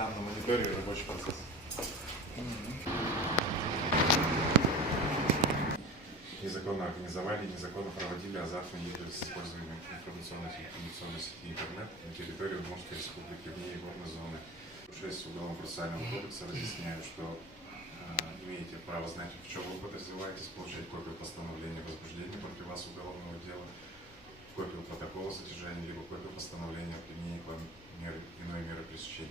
Там на мониторе рабочий процесс. Незаконно организовали, незаконно проводили азартные игры с использованием информационной сети интернет на территории Удмуртской республики вне игорной зоны. 6 Уголовно-процессуального кодекса разъясняют, что имеете право знать, в чем вы подозреваетесь, получать копию постановления о возбуждении против вас уголовного дела, копию протокола задержания, либо копию постановления о применении к вам иной меры пресечения.